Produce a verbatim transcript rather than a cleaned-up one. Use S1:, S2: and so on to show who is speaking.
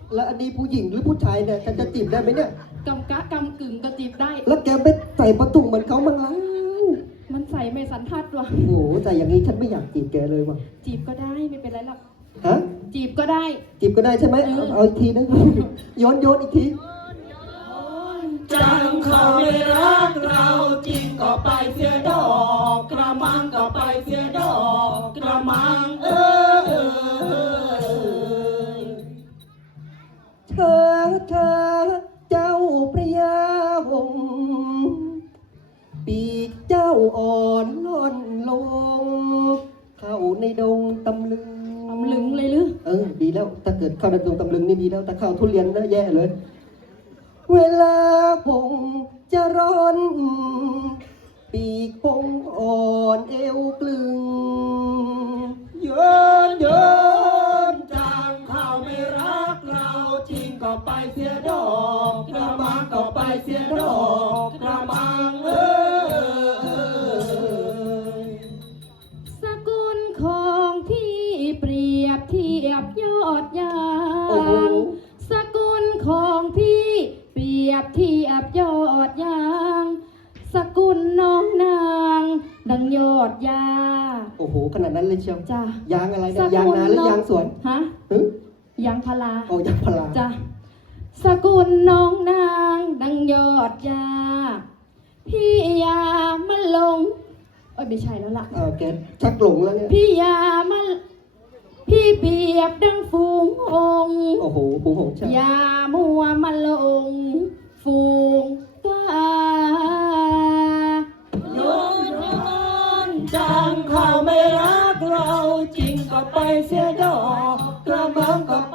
S1: แล้วอันนี้ผู้หญิงหรือผู้ชายเนี่ยฉันจะจีบได้ไหมเนี่ย
S2: กำกะกำกึ่งก็จีบได้
S1: แล้วแกไปใส่ประตุงเหมือนเขามั้งแล้ว
S2: มันใส่ไม่สันทัดว่ะ
S1: โอ้โหใส่อย่างนี้ฉันไม่อยากจีบแกเลยว่ะ
S2: จีบก็ได้ไม่เป็นไรหรอก
S1: ฮะ
S2: จีบก็ได้
S1: จีบก็ได้ใช่ไหมเอาเอาอีกทีนะโยนโยนอีกที
S3: จังเขาไม่รักเราจริงก็ไปเสียดอกกระมังก็ไปเสียดอกกระมังเออเออ
S1: เธอเธอเจ้าพระยาหงส์ปีกเจ้าอ่อนล่อนลง เข้าในดงตำลึง
S2: ตำลึงเลยหรือ
S1: เออดีแล้วถ้าเกิดเข้าในดงตำลึงนี่ดีแล้วถ้าเข้าทุเรียนนะแย่เลย เวลาหงส์จะร้อน ปีกหงส์อ่อนเอวกลึง
S3: เยินเยินจังเขาไม่รักเราจริงก็ไปเสียดอกกระมังก็ไปเสียดอกกระมังเออ
S2: สกุลของพี่เปรียบเทียบยอดยา
S1: โอ้โห
S2: งสกุลของพี่เปรียบเทียบยอดยาง สกุลน้องนางดังยอดยา
S1: โอ้โหขนาดนั้นเลยเชียว
S2: จ้ะ
S1: ยางอะไรเนี่ยยางนาหรือยางสวน
S2: ฮะ
S1: หึ
S2: ยางพารา
S1: โอ้ยางพารา
S2: จ้ะสกุลน้องนางดังยอดยา พี่ยามันลงเอ้ยไม่ใช่แล้วล่ะ
S1: อ้าวแกชักหลงแล้วเนี่ย
S2: พี่ยามันพี่เปรียบดังฝูงองค์
S1: โอ้โหผู้หงส์ใช่
S2: อย่ามัวมาลงฝูงกา
S3: โยนโยนจังเขาไม่รักเราจริงก็ไปเสียดอกกระมังก็